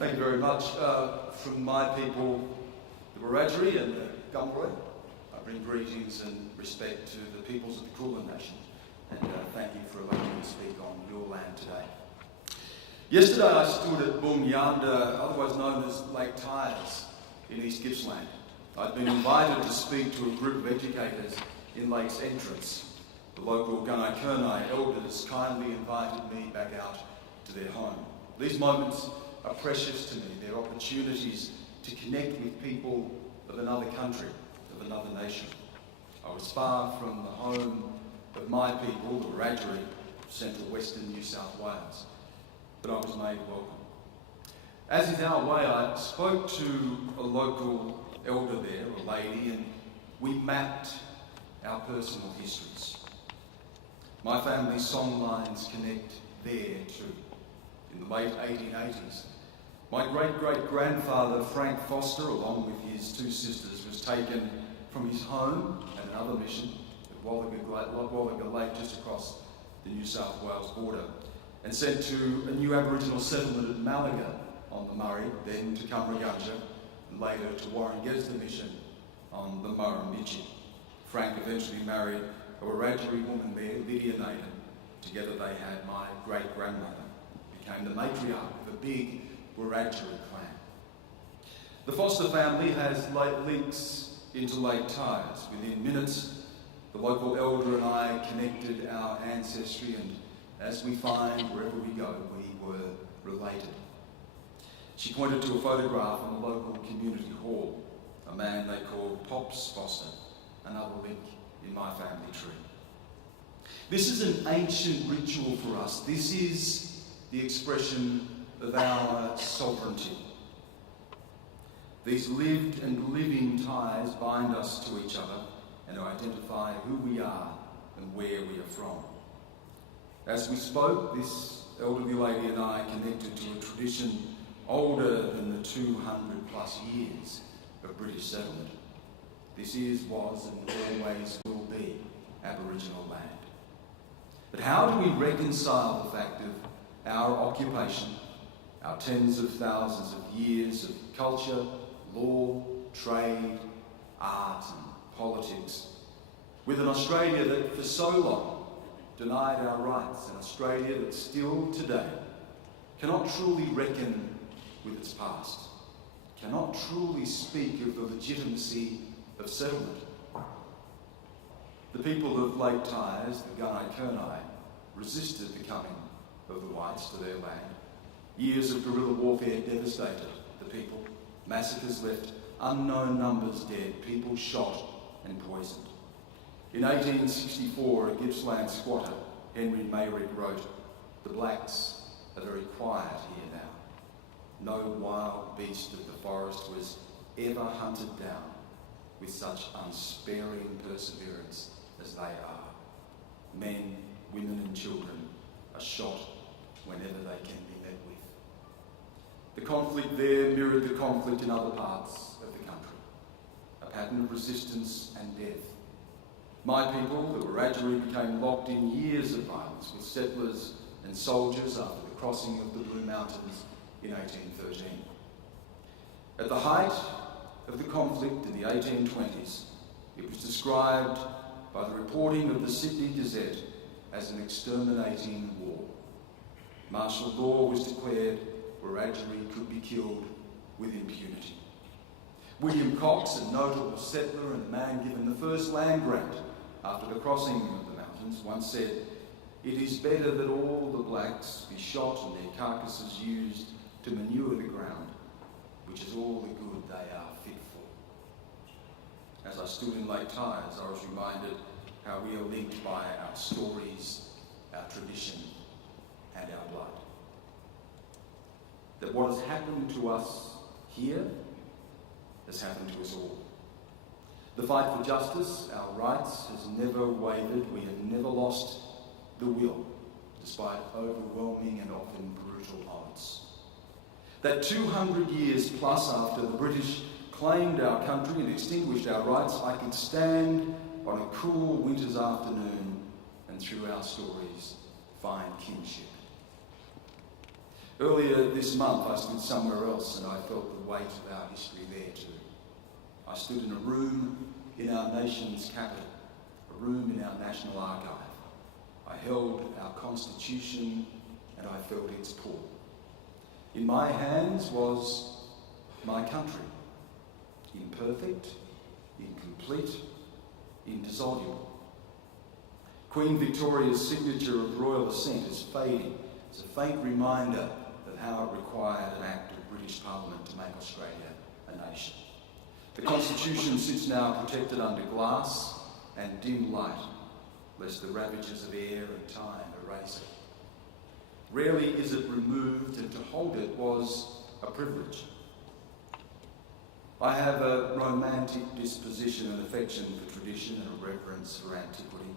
Thank you very much. From my people, the Wiradjuri and the Gummeroi, I bring greetings and respect to the peoples of the Kulin Nation, and thank you for allowing me to speak on your land today. Yesterday I stood at Boomyanda, otherwise known as Lake Tyers, in East Gippsland. I'd been invited to speak to a group of educators in Lake's entrance. The local Gunai Kurnai elders kindly invited me back out to their home. These moments are precious to me. They're opportunities to connect with people of another country, of another nation. I was far from the home of my people, the Wiradjuri, central western New South Wales, but I was made welcome. As is our way, I spoke to a local elder there, a lady, and we mapped our personal histories. My family's song lines connect there too. In the late 1880s, my great-great-grandfather Frank Foster, along with his two sisters, was taken from his home at another mission at Wallaga Lake, just across the New South Wales border, and sent to a new Aboriginal settlement at Malaga on the Murray, then to Cumbregunja, and later to Warringezda Mission on the Murrumbidgee. Frank eventually married a Wiradjuri woman there, Lydia Naden. Together they had my great-grandmother, became the matriarch of a big Wiradjuri clan. The Foster family has links into Lake Tyers. Within minutes, the local elder and I connected our ancestry, and as we find wherever we go, we were related. She pointed to a photograph in the local community hall, a man they called Pops Foster, another link in my family tree. This is an ancient ritual for us. This is the expression of our sovereignty. These lived and living ties bind us to each other and identify who we are and where we are from. As we spoke, this elderly lady and I connected to a tradition older than the 200 plus years of British settlement. This is, was, and always will be Aboriginal land. But how do we reconcile the fact of our occupation, our tens of thousands of years of culture, law, trade, art and politics, with an Australia that for so long denied our rights, an Australia that still today cannot truly reckon with its past, cannot truly speak of the legitimacy of settlement? The people of Lake Tyers, the Gunai Kurnai, resisted the coming of the whites to their land. Years of guerrilla warfare devastated the people. Massacres left unknown numbers dead, people shot and poisoned. In 1864, a Gippsland squatter, Henry Mayrick, wrote, "The blacks are very quiet here now. No wild beast of the forest was ever hunted down with such unsparing perseverance as they are. Men, women and children are shot whenever they can be met with." The conflict there mirrored the conflict in other parts of the country, a pattern of resistance and death. My people, the Wiradjuri, became locked in years of violence with settlers and soldiers after the crossing of the Blue Mountains in 1813. At the height of the conflict in the 1820s, it was described by the reporting of the Sydney Gazette as an exterminating war. Martial law was declared. Wiradjuri could be killed with impunity. William Cox, a notable settler and a man given the first land grant after the crossing of the mountains, once said, "It is better that all the blacks be shot and their carcasses used to manure the ground, which is all the good they are fit for." As I stood in Lake Tyers, I was reminded how we are linked by our stories, our tradition, and our blood. That what has happened to us here has happened to us all. The fight for justice, our rights, has never wavered. We have never lost the will, despite overwhelming and often brutal odds. That 200 years plus after the British claimed our country and extinguished our rights, I could stand on a cool winter's afternoon and through our stories find kinship. Earlier this month, I stood somewhere else and I felt the weight of our history there too. I stood in a room in our nation's capital, a room in our National Archive. I held our Constitution and I felt its pull. In my hands was my country, imperfect, incomplete, indissoluble. Queen Victoria's signature of royal assent is fading as a faint reminder of how it required an act of British Parliament to make Australia a nation. The Constitution sits now protected under glass and dim light, lest the ravages of air and time erase it. Rarely is it removed, and to hold it was a privilege. I have a romantic disposition and affection for tradition and a reverence for antiquity,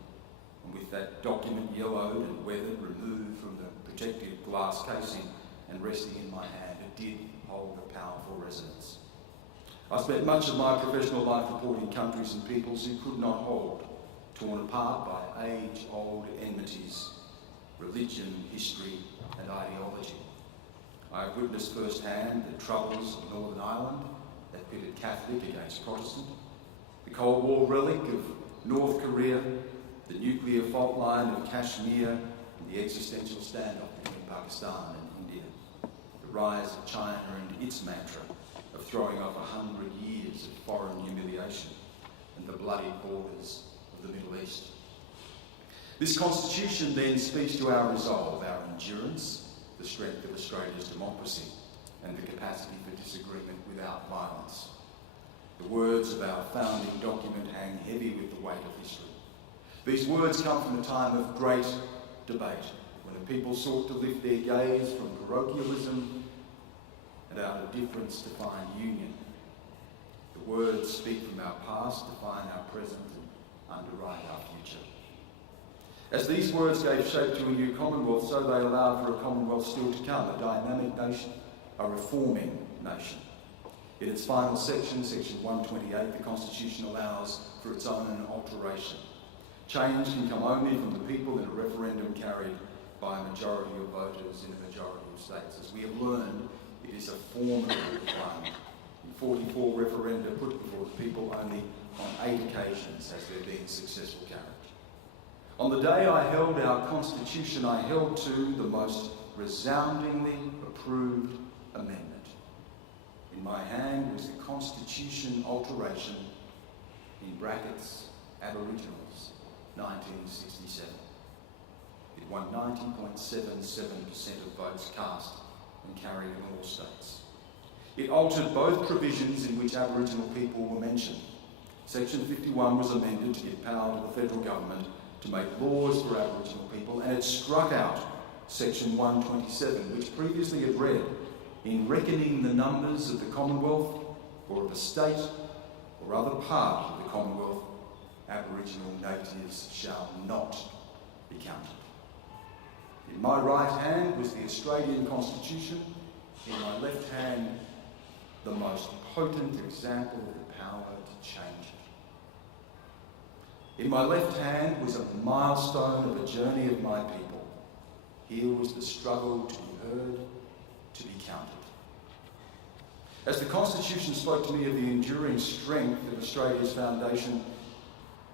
and with that document yellowed and weathered, removed from the protective glass casing and resting in my hand, it did hold a powerful resonance. I spent much of my professional life reporting countries and peoples who could not hold, torn apart by age-old enmities, religion, history and ideology. I have witnessed firsthand the troubles of Northern Ireland that pitted Catholic against Protestant, the Cold War relic of North Korea, the nuclear fault line of Kashmir, and the existential standoff between Pakistan and India, the rise of China and its mantra of throwing off 100 years of foreign humiliation, and the bloody borders of the Middle East. This Constitution then speaks to our resolve, our endurance, the strength of Australia's democracy, and the capacity for disagreement without violence. The words of our founding document hang heavy with the weight of history. These words come from a time of great debate, when a people sought to lift their gaze from parochialism and out of difference to find union. The words speak from our past, define our present, and underwrite our future. As these words gave shape to a new Commonwealth, so they allowed for a Commonwealth still to come, a dynamic nation, a reforming nation. In its final section, section 128, the Constitution allows for its own alteration. Change can come only from the people in a referendum carried by a majority of voters in a majority of states. As we have learned, it is a formidable requirement. In 44 referenda put before the people, only on 8 occasions has there been successful carriage. On the day I held our Constitution, I held to the most resoundingly approved amendment. In my hand was the Constitution alteration, in brackets, Aboriginals, 1967. It won 90.77% of votes cast and carried in all states. It altered both provisions in which Aboriginal people were mentioned. Section 51 was amended to give power to the federal government to make laws for Aboriginal people, and it struck out Section 127, which previously had read, in reckoning the numbers of the Commonwealth or of a state or other part of the Commonwealth, Aboriginal natives shall not be counted. In my right hand was the Australian Constitution, in my left hand the most potent example of the power to change it. In my left hand was a milestone of a journey of my people. Here was the struggle to be heard, to be counted. As the Constitution spoke to me of the enduring strength of Australia's foundation,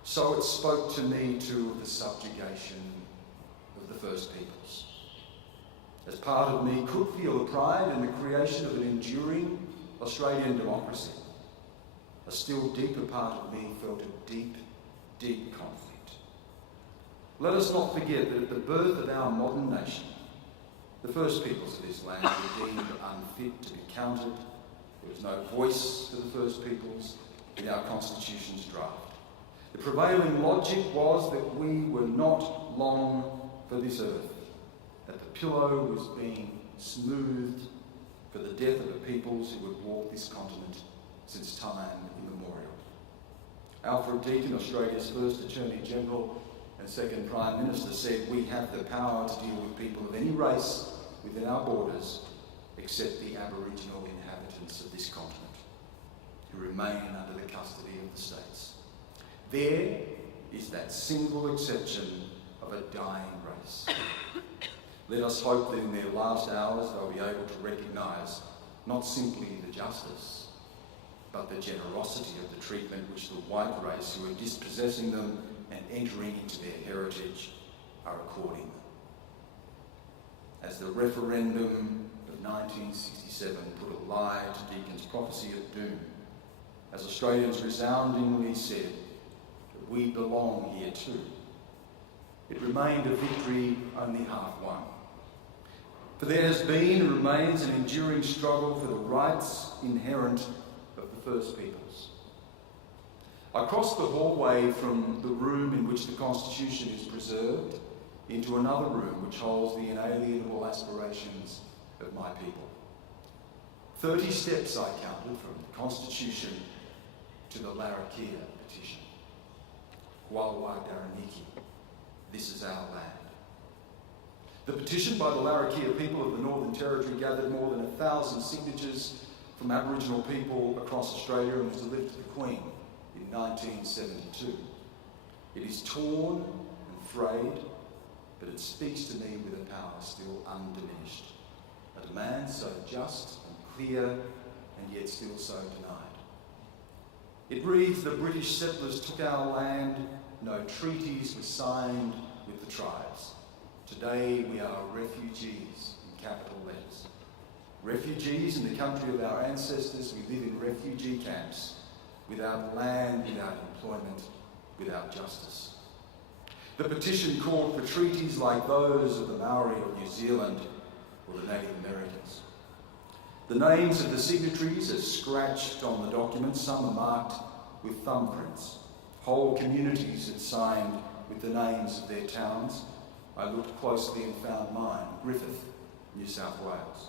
so it spoke to me too of the subjugation of the First Peoples. As part of me could feel a pride in the creation of an enduring Australian democracy, a still deeper part of me felt a deep, deep conflict. Let us not forget that at the birth of our modern nation, the First Peoples of this land were deemed unfit to be counted. There was no voice for the First Peoples in our Constitution's draft. The prevailing logic was that we were not long for this earth, that the pillow was being smoothed for the death of the peoples who had walked this continent since time immemorial. Alfred Deakin, Australia's first Attorney General and second Prime Minister, said, "We have the power to deal with people of any race within our borders except the Aboriginal inhabitants of this continent, who remain under the custody of the states." There is that single exception of a dying race. Let us hope that in their last hours they'll be able to recognise not simply the justice, but the generosity of the treatment which the white race who are dispossessing them and entering into their heritage are according them. As the referendum of 1967 put a lie to Deacon's prophecy of doom, as Australians resoundingly said that we belong here too, it remained a victory only half won. For there has been and remains an enduring struggle for the rights inherent of the First Peoples. I crossed the hallway from the room in which the Constitution is preserved into another room which holds the inalienable aspirations of my people. 30 steps I counted from the Constitution to the Larrakia petition. Walwa Daraniki, this is our land. The petition by the Larrakia people of the Northern Territory gathered more than 1,000 signatures from Aboriginal people across Australia and was delivered to the Queen in 1972. It is torn and frayed, but it speaks to me with a power still undiminished. A demand so just and clear and yet still so denied. It reads, the British settlers took our land, no treaties were signed with the tribes. Today we are refugees in capital letters. Refugees in the country of our ancestors, we live in refugee camps, without land, without employment, without justice. The petition called for treaties like those of the Maori of New Zealand or the Native Americans. The names of the signatories are scratched on the document, some are marked with thumbprints. Whole communities had signed with the names of their towns. I looked closely and found mine, Griffith, New South Wales.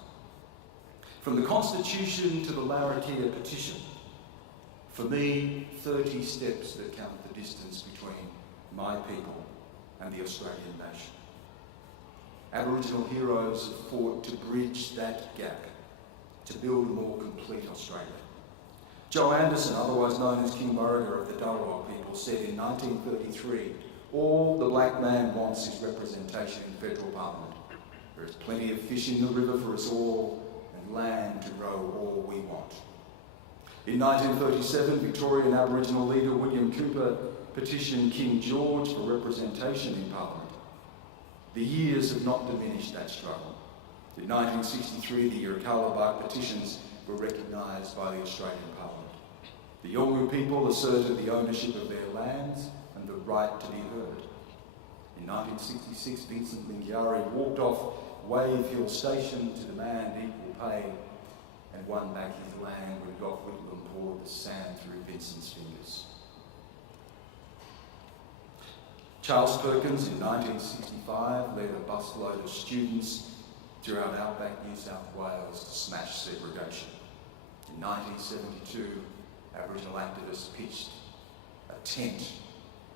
From the Constitution to the Larrakia petition, for me, 30 steps that count the distance between my people and the Australian nation. Aboriginal heroes have fought to bridge that gap, to build a more complete Australia. Joe Anderson, otherwise known as King Murruga of the Dharawal people, said in 1933, all the black man wants is representation in federal parliament. There is plenty of fish in the river for us all and land to grow all we want. In 1937, Victorian Aboriginal leader William Cooper petitioned King George for representation in Parliament. The years have not diminished that struggle. In 1963, the Yirrkala bark petitions were recognised by the Australian Parliament. The Yolngu people asserted the ownership of their lands and the right to be heard. In 1966, Vincent Lingiari walked off Wave Hill Station to demand equal pay and won back his land when Gough Whitlam poured the sand through Vincent's fingers. Charles Perkins in 1965 led a busload of students throughout outback New South Wales to smash segregation. In 1972, Aboriginal activists pitched a tent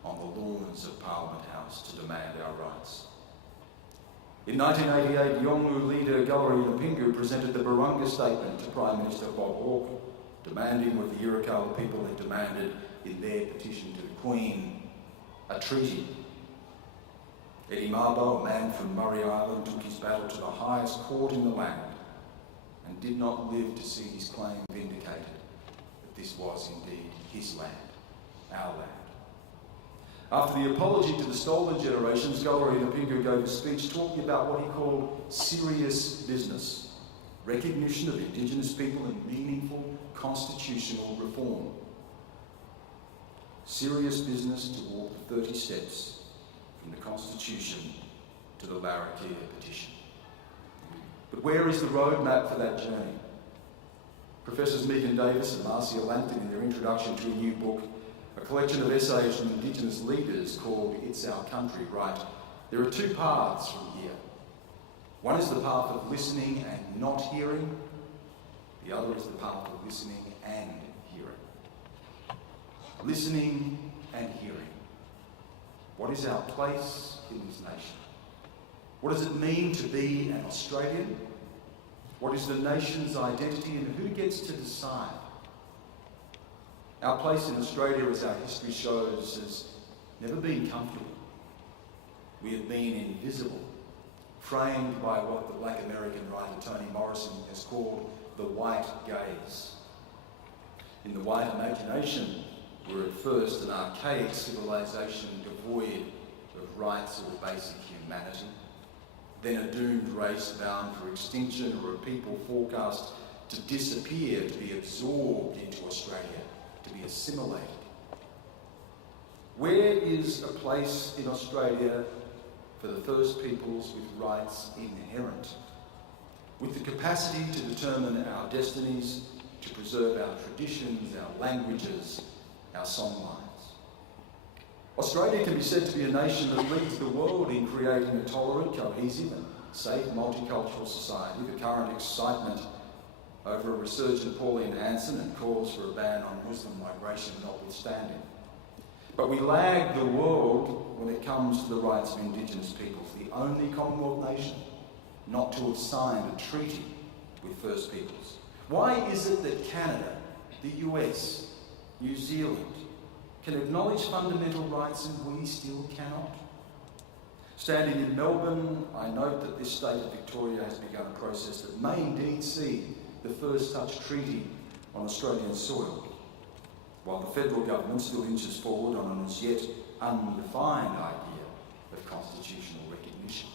on the lawns of Parliament House to demand our rights. In 1988, Yolngu leader Gallery Lapingu presented the Barunga Statement to Prime Minister Bob Hawke, demanding what the Yirrkala people had demanded in their petition to the Queen, a treaty. Eddie Mabo, a man from Murray Island, took his battle to the highest court in the land and did not live to see his claim vindicated that this was indeed his land, our land. After the apology to the stolen generations, Gallery Lapingu gave a speech talking about what he called serious business, recognition of Indigenous people and meaningful constitutional reform. Serious business to walk the 30 steps from the Constitution to the Larrakia petition. But where is the roadmap for that journey? Professors Megan Davis and Marcia Langton, in their introduction to a new book, a collection of essays from Indigenous leaders called It's Our Country, write, there are two paths from here. One is the path of listening and not hearing. The other is the path of listening and hearing. Listening and hearing. What is our place in this nation? What does it mean to be an Australian? What is the nation's identity and who gets to decide? Our place in Australia, as our history shows, has never been comfortable. We have been invisible, framed by what the Black American writer Toni Morrison has called the white gaze. In the white imagination, we're at first an archaic civilization devoid of rights or basic humanity, then a doomed race bound for extinction, or a people forecast to disappear, to be absorbed into Australia, to be assimilated. Where is a place in Australia for the First Peoples with rights inherent, with the capacity to determine our destinies, to preserve our traditions, our languages, our songlines? Australia can be said to be a nation that leads the world in creating a tolerant, cohesive and safe multicultural society. The current excitement over a resurgent Pauline Hanson and calls for a ban on Muslim migration notwithstanding. But we lag the world when it comes to the rights of Indigenous peoples, the only Commonwealth nation not to have signed a treaty with First Peoples. Why is it that Canada, the US, New Zealand can acknowledge fundamental rights and we still cannot? Standing in Melbourne, I note that this state of Victoria has begun a process that may indeed see the first such treaty on Australian soil, while the federal government still inches forward on an as yet undefined idea of constitutional recognition.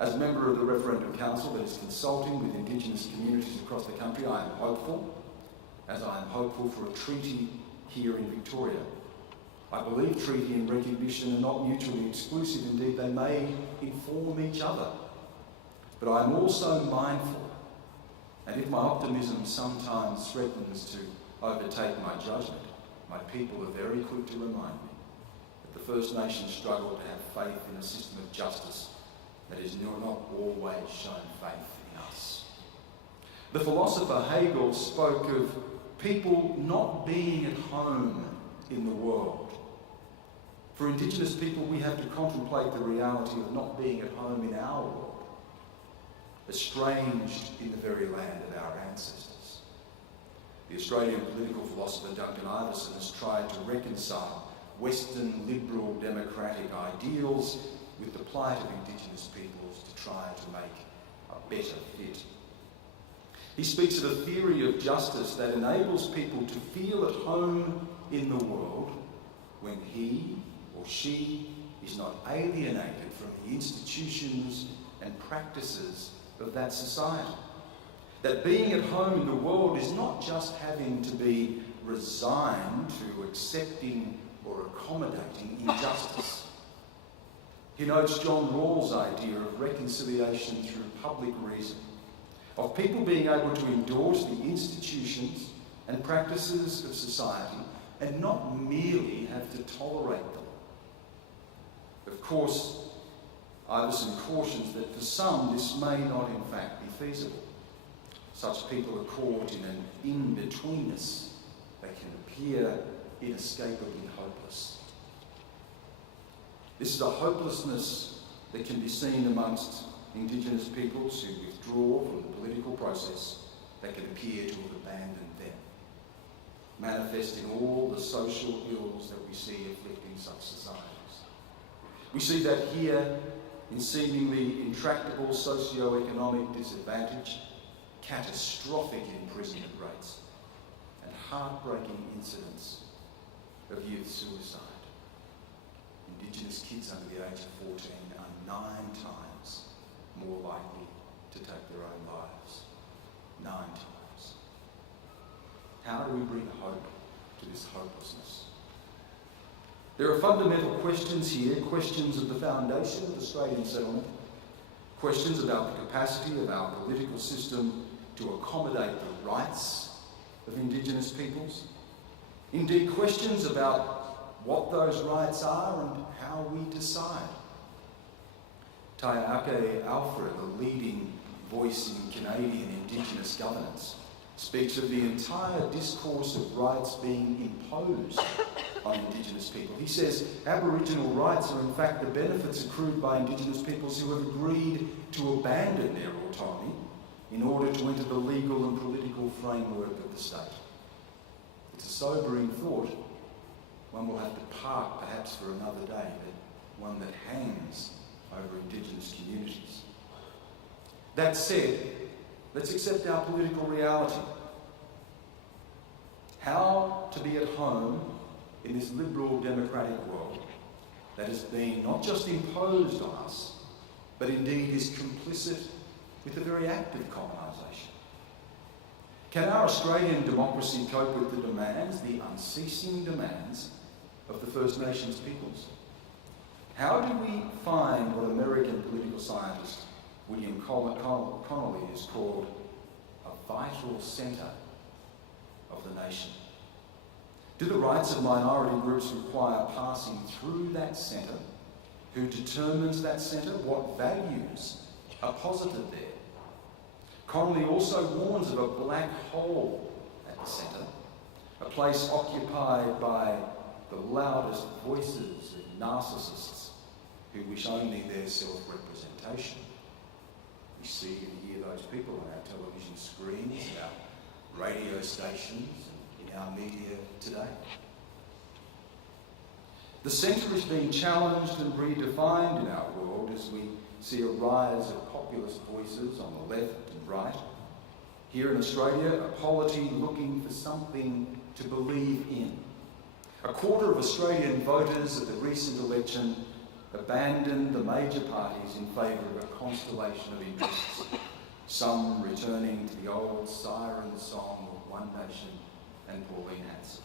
As a member of the Referendum Council that is consulting with Indigenous communities across the country, I am hopeful, as I am hopeful for a treaty here in Victoria. I believe treaty and recognition are not mutually exclusive, indeed they may inform each other. But I am also mindful, and if my optimism sometimes threatens to overtake my judgment, my people are very quick to remind me that the First Nations struggle to have faith in a system of justice that is not always shown faith in us. The philosopher Hegel spoke of people not being at home in the world. For Indigenous people, we have to contemplate the reality of not being at home in our world, estranged in the very land of our ancestors. The Australian political philosopher Duncan Iveson has tried to reconcile Western liberal democratic ideals with the plight of Indigenous peoples to try to make a better fit. He speaks of a theory of justice that enables people to feel at home in the world when he or she is not alienated from the institutions and practices of that society. That being at home in the world is not just having to be resigned to accepting or accommodating injustice. He notes John Rawls' idea of reconciliation through public reason, of people being able to endorse the institutions and practices of society and not merely have to tolerate them. Of course, Iveson cautions that for some this may not in fact be feasible. Such people are caught in an in-betweenness that can appear inescapably hopeless. This is a hopelessness that can be seen amongst Indigenous peoples who withdraw from the political process that can appear to have abandoned them, manifest in all the social ills that we see afflicting such societies. We see that here in seemingly intractable socio-economic disadvantage, catastrophic imprisonment rates, and heartbreaking incidents of youth suicide. Indigenous kids under the age of 14 are 9 times more likely to take their own lives. 9 times. How do we bring hope to this hopelessness? There are fundamental questions here, questions of the foundation of Australian settlement, questions about the capacity of our political system to accommodate the rights of Indigenous peoples, indeed questions about what those rights are and how we decide. Taiake Alfred, a leading voice in Canadian Indigenous governance, speaks of the entire discourse of rights being imposed on Indigenous people. He says Aboriginal rights are in fact the benefits accrued by Indigenous peoples who have agreed to abandon their autonomy in order to enter the legal and political framework of the state. It's a sobering thought, one will have to park perhaps for another day, but one that hangs over Indigenous communities. That said, let's accept our political reality. How to be at home in this liberal democratic world that has been not just imposed on us, but indeed is complicit with the very act of colonisation. Can our Australian democracy cope with the demands, the unceasing demands, of the First Nations peoples? How do we find what American political scientist William Connolly has called a vital centre of the nation? Do the rights of minority groups require passing through that centre? Who determines that centre? What values are posited there? Connolly also warns of a black hole at the centre, a place occupied by the loudest voices of narcissists who wish only their self-representation. We see and hear those people on our television screens, our radio stations, and in our media today. The centre is being challenged and redefined in our world as we see a rise of populist voices on the left and right. Here in Australia, a polity looking for something to believe in. A quarter of Australian voters at the recent election abandoned the major parties in favour of a constellation of interests, some returning to the old siren song of One Nation and Pauline Hanson.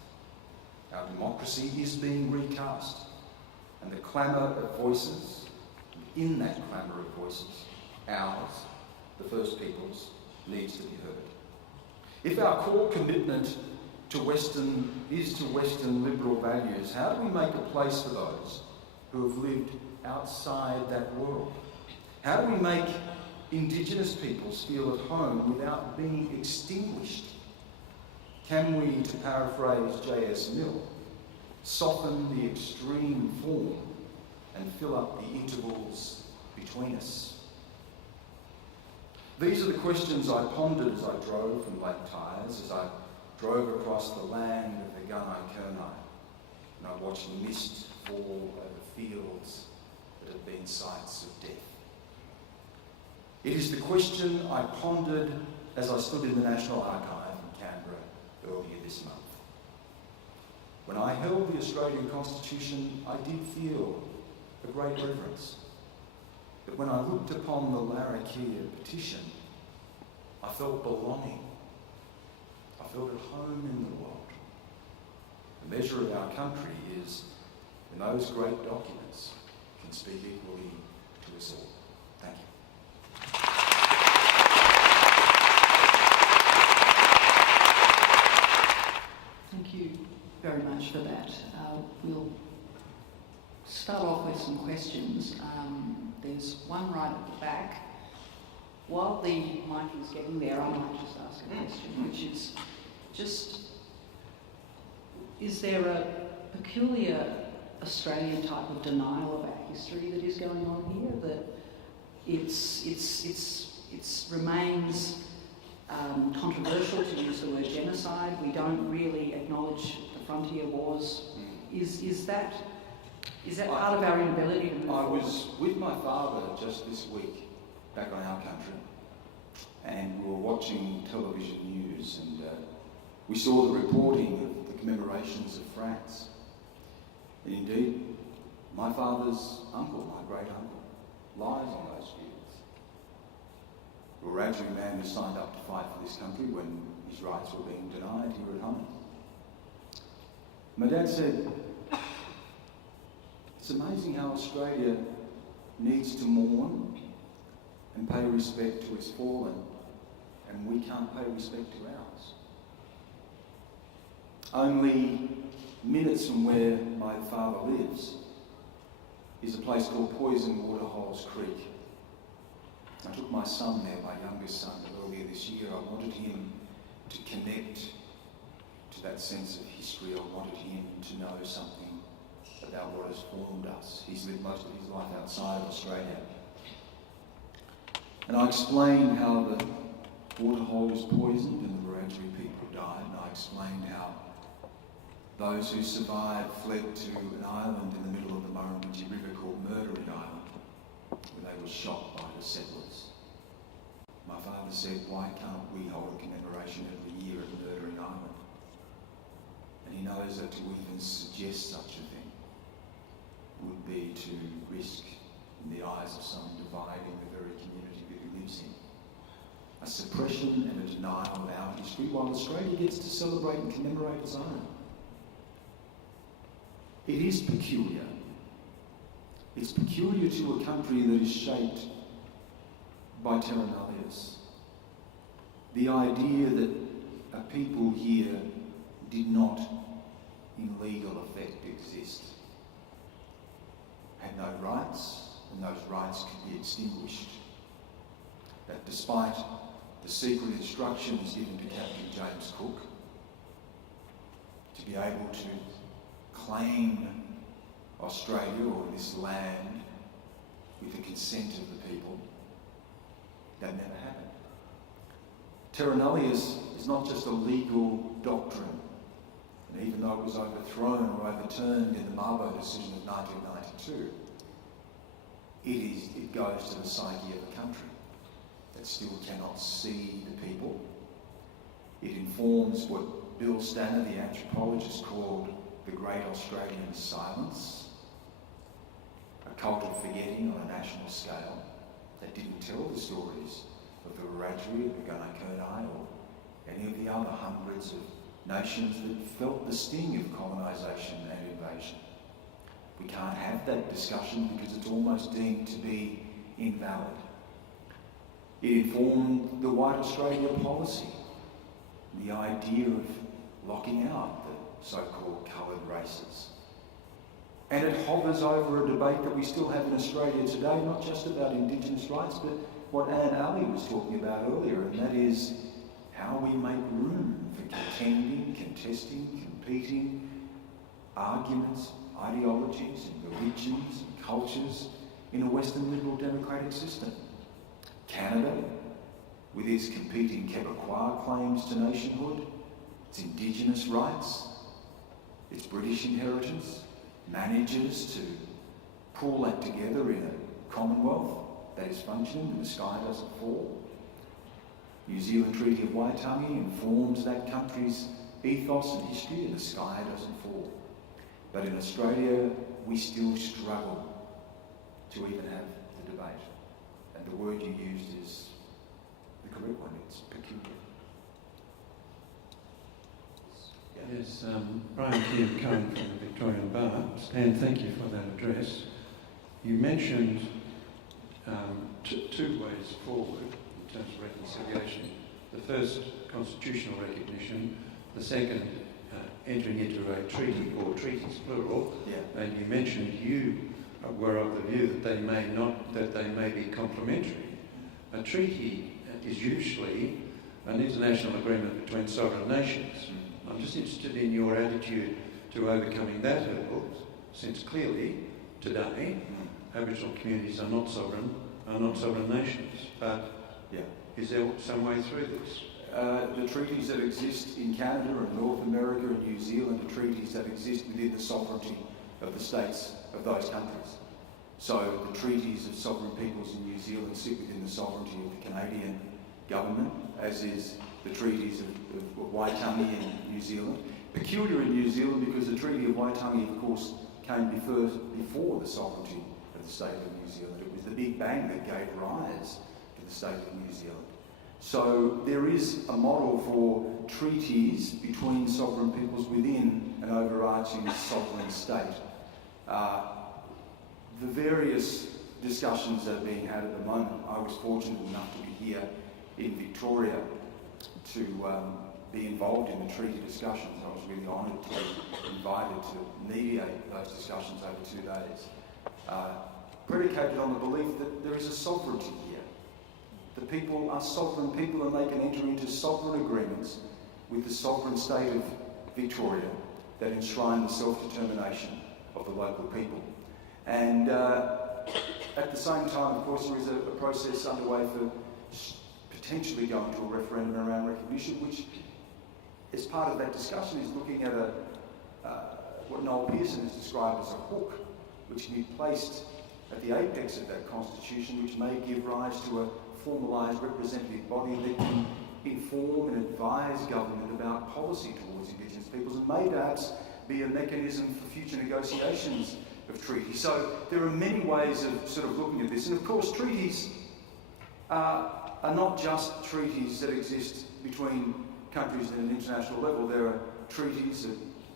Our democracy is being recast, and the clamour of voices, in that clamour of voices, ours, the First Peoples, needs to be heard. If our core commitment is to Western liberal values, how do we make a place for those who have lived outside that world? How do we make Indigenous peoples feel at home without being extinguished? Can we, to paraphrase J.S. Mill, soften the extreme form and fill up the intervals between us? These are the questions I pondered as I drove from Lake Tyers, as I drove across the land of the Gunai-Kurnai, and I watched mist fall over fields that have been sites of death. It is the question I pondered as I stood in the National Archive in Canberra earlier this month. When I held the Australian Constitution, I did feel a great reverence. But when I looked upon the Larrakia petition, I felt belonging. I felt at home in the world. The measure of our country is when those great documents can speak equally to us all. Thank you. Thank you very much for that. We'll start off with some questions. There's one right at the back. While the mic is getting there, I might just ask a question, which is just, is there a peculiar Australian type of denial of our history that is going on here, that it remains controversial to use the word genocide? We don't really acknowledge the frontier wars. Is that part of our inability to move forward? I was with my father just this week back on our country, and we were watching television news, and we saw the reporting of the commemorations of France. And indeed, my father's uncle, my great uncle, lies on those fields. A Wiradjuri man who signed up to fight for this country when his rights were being denied here at home. My dad said, it's amazing how Australia needs to mourn and pay respect to its fallen, and we can't pay respect to ours. Only minutes from where my father lives is a place called Poison Waterholes Creek. I took my son there, my youngest son, earlier this year. I wanted him to connect to that sense of history. I wanted him to know something about what has formed us. He's lived most of his life outside of Australia. And I explained how the waterhole was poisoned and the Wiradjuri people died, and I explained how those who survived fled to an island in the middle of the Murrumbidgee River called Murderer's Island. they were shot by the settlers. My father said, why can't we hold a commemoration every year at Murdering Island? And he knows that to even suggest such a thing would be to risk, in the eyes of some, dividing the very community that he lives in. A suppression and a denial of our history, while Australia gets to celebrate and commemorate its own. It is peculiar. It's peculiar to a country that is shaped by terra nullius. The idea that a people here did not, in legal effect, exist, had no rights, and those rights could be extinguished. That despite the secret instructions given to Captain James Cook to be able to claim Australia or this land with the consent of the people, that never happened. Terra nullius is not just a legal doctrine, and even though it was overthrown or overturned in the Mabo decision of 1992, it goes to the psyche of a country that still cannot see the people. It informs what Bill Stanner, the anthropologist, called the Great Australian Silence, a cult of forgetting on a national scale that didn't tell the stories of the Wiradjuri, the Gunai or any of the other hundreds of nations that felt the sting of colonisation and invasion. We can't have that discussion because it's almost deemed to be invalid. It informed the White Australia policy, the idea of locking out the so-called coloured races. And it hovers over a debate that we still have in Australia today, not just about Indigenous rights, but what Anne Ali was talking about earlier, and that is how we make room for contending, contesting, competing arguments, ideologies and religions and cultures in a Western liberal democratic system. Canada, with its competing Quebecois claims to nationhood, its Indigenous rights, its British inheritance, manages to pull that together in a Commonwealth that is functioning and the sky doesn't fall. New Zealand Treaty of Waitangi informs that country's ethos and history and the sky doesn't fall. But in Australia, we still struggle to even have the debate. And the word you used is the correct one, it's peculiar. Yeah. Yes, Brian Keir Cohen from the Victorian Bar. Stan, thank you for that address. You mentioned two ways forward in terms of reconciliation. The first, constitutional recognition. The second, entering into a treaty, or treaties plural. Yeah. And you mentioned you were of the view that they may be complementary. A treaty is usually an international agreement between sovereign nations. I'm just interested in your attitude to overcoming that hurdle, since clearly today Aboriginal communities are not sovereign nations. But yeah. Is there some way through this? The treaties that exist in Canada and North America and New Zealand are treaties that exist within the sovereignty of the states of those countries. So the treaties of sovereign peoples in New Zealand sit within the sovereignty of the Canadian government, as is the treaties of Waitangi in New Zealand. Peculiar in New Zealand because the Treaty of Waitangi, of course, came before the sovereignty of the state of New Zealand. It was the Big Bang that gave rise to the state of New Zealand. So there is a model for treaties between sovereign peoples within an overarching sovereign state. The various discussions that are being had at the moment, I was fortunate enough to be here in Victoria to be involved in the treaty discussions. I was really honoured to be invited to mediate those discussions over 2 days, predicated on the belief that there is a sovereignty here. The people are sovereign people and they can enter into sovereign agreements with the sovereign state of Victoria that enshrine the self-determination of the local people. And at the same time, of course, there is a process underway for potentially going to a referendum around recognition, which, as part of that discussion, is looking at what Noel Pearson has described as a hook, which can be placed at the apex of that constitution, which may give rise to a formalised representative body that can inform and advise government about policy towards Indigenous peoples, and may perhaps be a mechanism for future negotiations of treaties. So there are many ways of sort of looking at this, and of course treaties are not just treaties that exist between countries at an international level. There are treaties,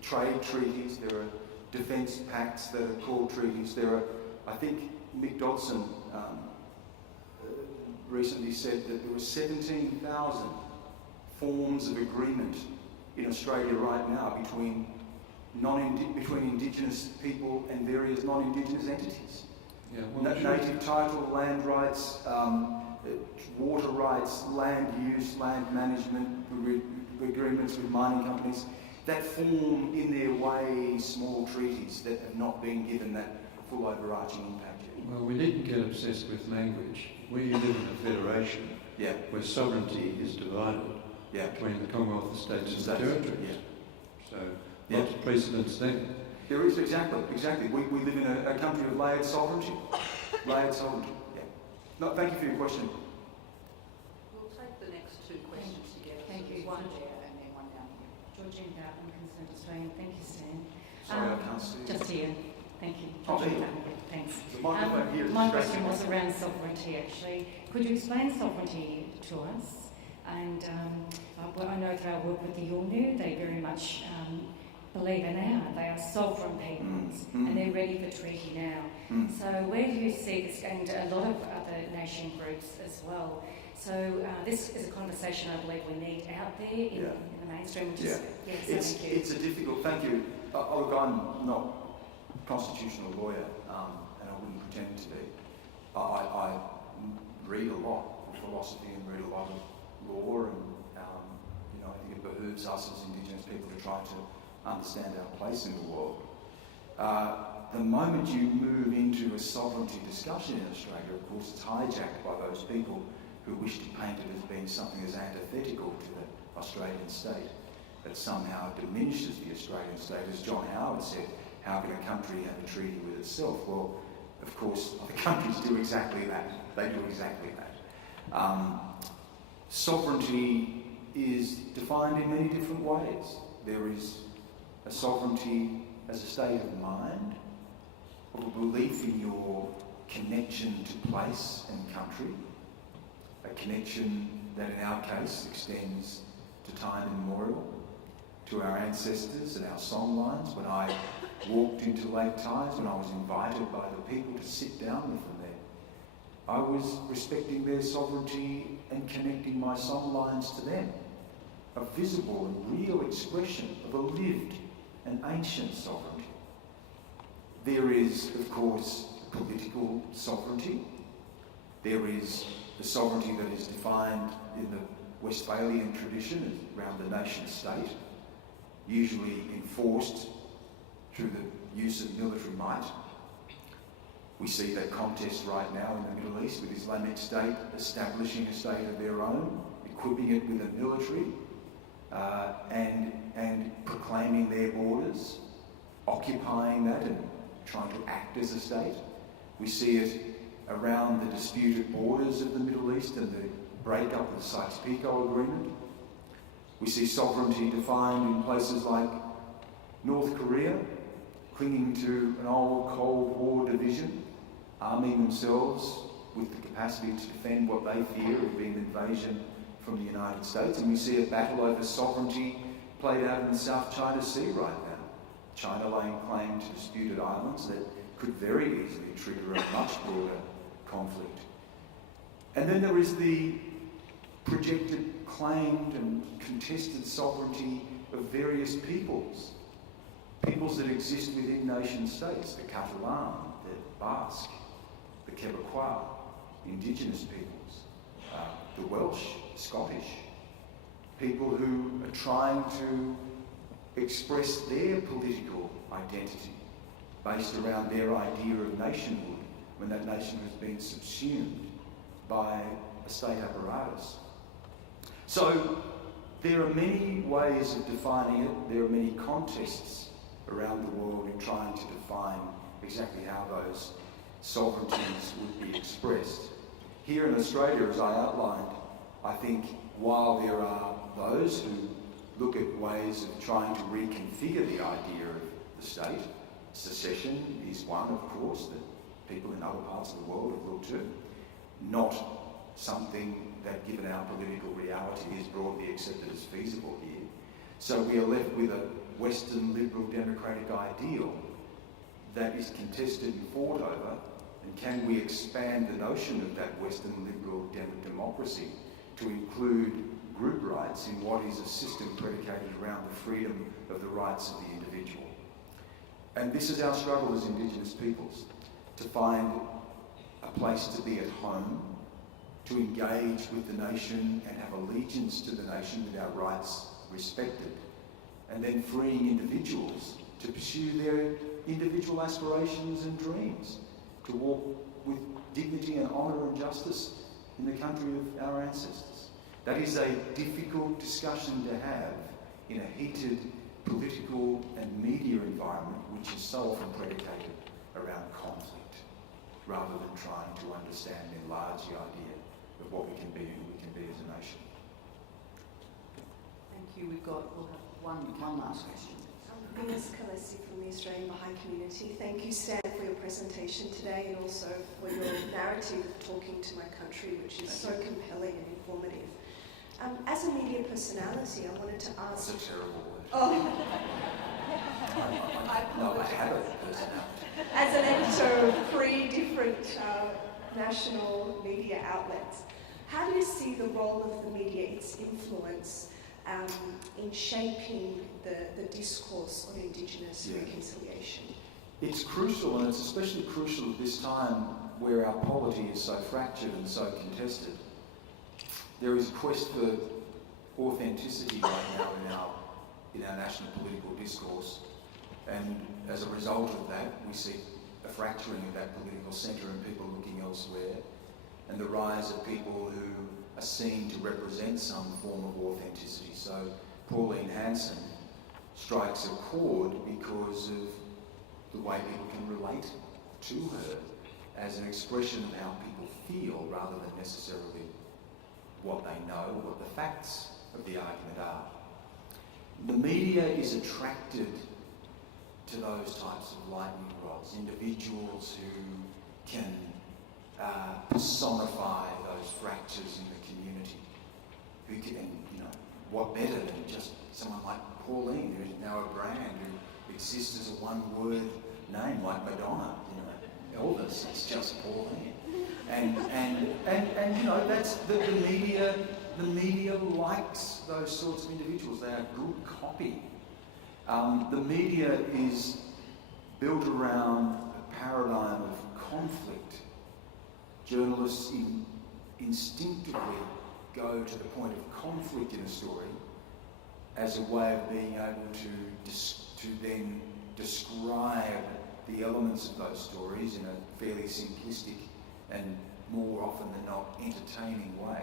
trade treaties, there are defence pacts that are called treaties. There are, I think Mick Dodson recently said that there were 17,000 forms of agreement in Australia right now between Indigenous people and various non-Indigenous entities. Yeah, well, native title, land rights, water rights, land use, land management, agreements with mining companies, that form in their way small treaties that have not been given that full overarching impact yet. Well, we needn't get obsessed with language. We live in a federation where sovereignty is divided between the Commonwealth of States and the Territories. So lots of precedents there. There is, exactly. We live in a country of layered sovereignty. Layered sovereignty, No, thank you for your question. We'll take the next two questions together. Thank you. One One there and then one down here. Georgina Dartman, Concerned Australian. Thank you, Stan. Sorry, I can't see you. Just here. Thank you. Oh, there you Georgina Dartman. Thanks. The microphone here is My distracting. question was around sovereignty, actually. Could you explain sovereignty to us? And I know through our work with the Yolngu, they very much believe in now. They are sovereign peoples and they're ready for treaty now. So where do you see this, and a lot of other nation groups as well? So this is a conversation I believe we need out there in the mainstream. Yes, thank you. It's a difficult, thank you. Look, I'm not a constitutional lawyer, and I wouldn't pretend to be. I read a lot of philosophy and read a lot of law, and I think it behooves us as Indigenous people to try to understand our place in the world. The moment you move into a sovereignty discussion in Australia, of course, it's hijacked by those people who wish to paint it as being something as antithetical to the Australian state, that somehow diminishes the Australian state. As John Howard said, how can a country have a treaty with itself? Well, of course, other countries do exactly that. They do exactly that. Sovereignty is defined in many different ways. There is a sovereignty as a state of mind, of a belief in your connection to place and country, a connection that in our case extends to time immemorial, to our ancestors and our songlines. When I walked into Lake Tyers, when I was invited by the people to sit down with them there, I was respecting their sovereignty and connecting my songlines to them. A visible and real expression of a lived and ancient sovereignty. There is, of course, political sovereignty. There is the sovereignty that is defined in the Westphalian tradition around the nation state, usually enforced through the use of military might. We see that contest right now in the Middle East with Islamic State establishing a state of their own, equipping it with a military, and proclaiming their borders, occupying that and trying to act as a state. We see it around the disputed borders of the Middle East and the breakup of the Sykes-Picot Agreement. We see sovereignty defined in places like North Korea, clinging to an old Cold War division, arming themselves with the capacity to defend what they fear of being an invasion from the United States. And we see a battle over sovereignty played out in the South China Sea right now. China laying claim to disputed islands that could very easily trigger a much broader conflict. And then there is the projected, claimed and contested sovereignty of various peoples. Peoples that exist within nation states, the Catalan, the Basque, the Quebecois, the Indigenous peoples, the Welsh, Scottish, people who are trying to express their political identity based around their idea of nationhood when that nation has been subsumed by a state apparatus. So there are many ways of defining it. There are many contests around the world in trying to define exactly how those sovereignties would be expressed. Here in Australia, as I outlined, I think while there are those who look at ways of trying to reconfigure the idea of the state, secession is one, of course, that people in other parts of the world have looked to, not something that, given our political reality, is broadly accepted as feasible here. So we are left with a Western liberal democratic ideal that is contested and fought over, and can we expand the notion of that Western liberal democracy to include group rights in what is a system predicated around the freedom of the rights of the individual? And this is our struggle as Indigenous peoples, to find a place to be at home, to engage with the nation and have allegiance to the nation with our rights respected, and then freeing individuals to pursue their individual aspirations and dreams, to walk with dignity and honour and justice in the country of our ancestors. That is a difficult discussion to have in a heated political and media environment which is so often predicated around conflict, rather than trying to understand and enlarge the idea of what we can be and who we can be as a nation. Thank you. We'll have one last question. Ines Kalesi from the Australian Baha'i community. Thank you, Stan, for your presentation today, and also for your narrative of talking to my country, which is so compelling and informative. As a media personality, I wanted to ask... That's a terrible word. Oh. No, I have a personality. As an editor of 3 different national media outlets, how do you see the role of the media, its influence in shaping the discourse on Indigenous reconciliation? It's crucial, and it's especially crucial at this time where our polity is so fractured and so contested. There is a quest for authenticity right now in our national political discourse, and as a result of that, we see a fracturing of that political centre and people looking elsewhere, and the rise of people who are seen to represent some form of authenticity. So Pauline Hanson strikes a chord because of the way people can relate to her as an expression of how people feel, rather than necessarily what they know, what the facts of the argument are. The media is attracted to those types of lightning rods, individuals who can personify those fractures in the community. Who can, what better than just someone like Pauline, who is now a brand, who exists as a one-word name, like Madonna, Elvis, it's just Pauline. And that's the media. The media likes those sorts of individuals. They are good copy. The media is built around a paradigm of conflict. Journalists instinctively go to the point of conflict in a story as a way of being able to then describe the elements of those stories in a fairly simplistic and more often than not entertaining way.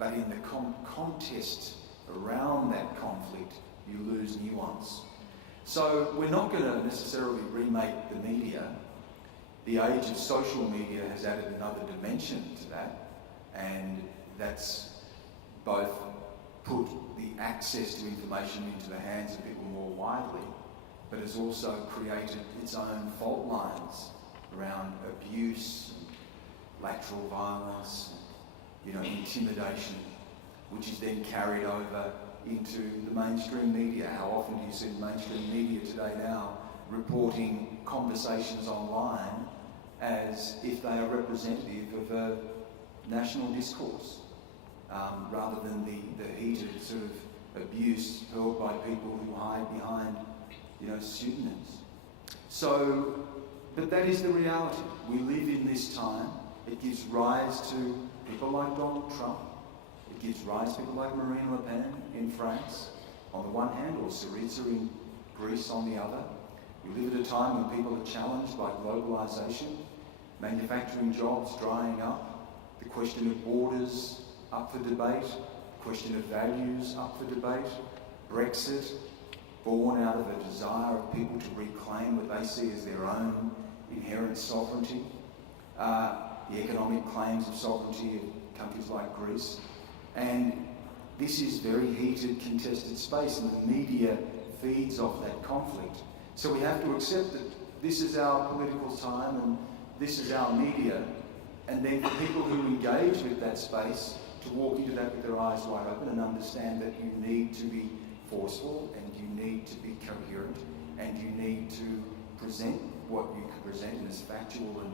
But in the contest around that conflict, you lose nuance. So we're not going to necessarily remake the media. The age of social media has added another dimension to that, and that's both put the access to information into the hands of people more widely, but has also created its own fault lines around abuse, and lateral violence, and, intimidation, which is then carried over into the mainstream media. How often do you see the mainstream media today now reporting conversations online as if they are representative of a national discourse, rather than the heated sort of abuse hurled by people who hide behind, pseudonyms. So, but that is the reality. We live in this time. It gives rise to people like Donald Trump. It gives rise to people like Marine Le Pen in France, on the one hand, or Syriza in Greece on the other. We live at a time when people are challenged by globalisation, manufacturing jobs drying up, the question of borders up for debate, the question of values up for debate, Brexit, born out of a desire of people to reclaim what they see as their own inherent sovereignty, the economic claims of sovereignty of countries like Greece. And this is very heated, contested space, and the media feeds off that conflict. So we have to accept that this is our political time and this is our media. And then for people who engage with that space, to walk into that with their eyes wide open and understand that you need to be forceful and you need to be coherent and you need to present what you can present in as factual and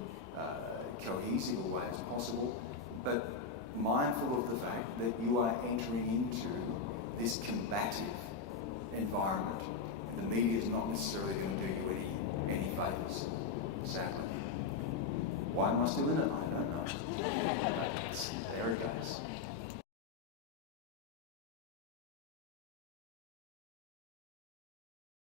cohesive a way as possible, but mindful of the fact that you are entering into this combative environment. And the media is not necessarily going to do you any favours, sadly. Why am I still in it? I don't know. There it goes.